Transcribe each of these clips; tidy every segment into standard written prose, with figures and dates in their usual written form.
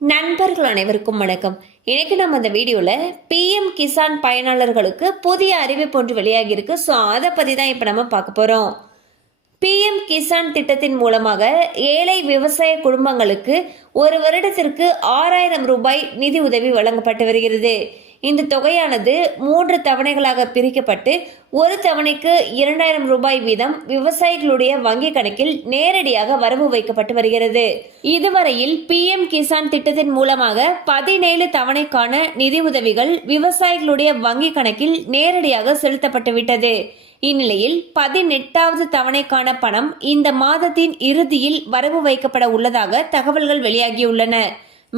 நண்பர்கள் அனைவருக்கும் வணக்கம். இன்னைக்கு நம்ம அந்த வீடியோல பிஎம் கிசான் பயனாளர்களுக்கு புதிய அறிவிப்பு ஒன்று வெளியாகி இருக்கு. ஸோ அதை பத்தி தான் இப்ப நம்ம பார்க்க போறோம். பிஎம் கிசான் திட்டத்தின் மூலமாக ஏழை விவசாய குடும்பங்களுக்கு ஒரு வருடத்திற்கு 6000 ரூபாய் நிதி உதவி வழங்கப்பட்டு வருகிறது. இந்த தொகையானது 3 தவணைகளாக பிரிக்கப்பட்டு ஒரு தவணைக்கு 2000 ரூபாய் வீதம் விவசாயிகளுடைய வங்கி கணக்கில் நேரடியாக வரவு வைக்கப்பட்டு வருகிறது. இதுவரையில் பிஎம் கிசான் திட்டத்தின் மூலமாக 17 தவணைக்கான நிதி உதவிகள் விவசாயிகளுடைய வங்கி கணக்கில் நேரடியாக செலுத்தப்பட்டு விட்டது. இந்நிலையில் 18வது தவணைக்கான பணம் இந்த மாதத்தின் இறுதியில் வரவு வைக்கப்பட உள்ளதாக தகவல்கள் வெளியாகியுள்ளன.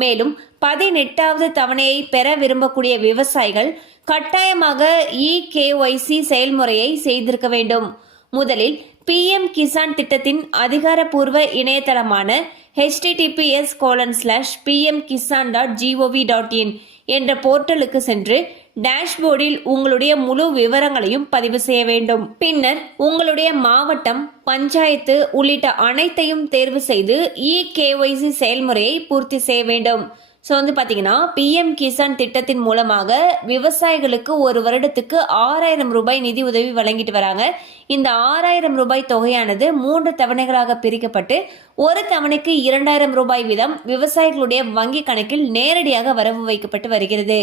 மேலும் 18வது தவணையை பெற விரும்பக்கூடிய விவசாயிகள் கட்டாயமாக EKYC செயல்முறையை செய்திருக்க வேண்டும். முதலில் பிஎம் கிசான் திட்டத்தின் அதிகாரப்பூர்வ இணையதளமான https://pmkisan.gov.in என்ற போர்ட்டலுக்கு சென்று டேஷ்போர்டில் உங்களுடைய முழு விவரங்களையும் பதிவு செய்ய வேண்டும். பின்னர் உங்களுடைய மாவட்டம், பஞ்சாயத்து உள்ளிட்ட அனைத்தையும் தேர்வு செய்து EKYC செயல்முறையை பூர்த்தி செய்ய வேண்டும். ஸோ பார்த்தீங்கன்னா பிஎம் கிசான் திட்டத்தின் மூலமாக விவசாயிகளுக்கு ஒரு வருடத்துக்கு 6000 ரூபாய் நிதி உதவி வழங்கிட்டு வராங்க. இந்த 6000 ரூபாய் தொகையானது 3 தவணைகளாக பிரிக்கப்பட்டு ஒரு தவணைக்கு 2000 ரூபாய் வீதம் விவசாயிகளுடைய வங்கி கணக்கில் நேரடியாக வரவு வைக்கப்பட்டு வருகிறது.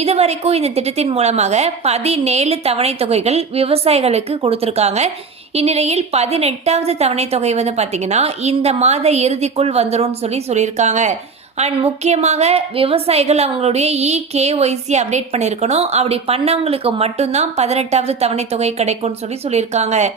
இதுவரைக்கும் இந்த திட்டத்தின் மூலமாக 17 தவணை தொகைகள் விவசாயிகளுக்கு கொடுத்திருக்காங்க. இந்நிலையில் 18வது தவணை தொகை பார்த்தீங்கன்னா இந்த மாத இறுதிக்குள் வந்துடும் சொல்லியிருக்காங்க. அண்ட் முக்கியமாக விவசாயிகள் அவங்களுடைய EKYC அப்டேட் பண்ணியிருக்கணும். அப்படி பண்ணவங்களுக்கு மட்டும்தான் 18வது தவணை தொகை கிடைக்கும்னு சொல்லியிருக்காங்க.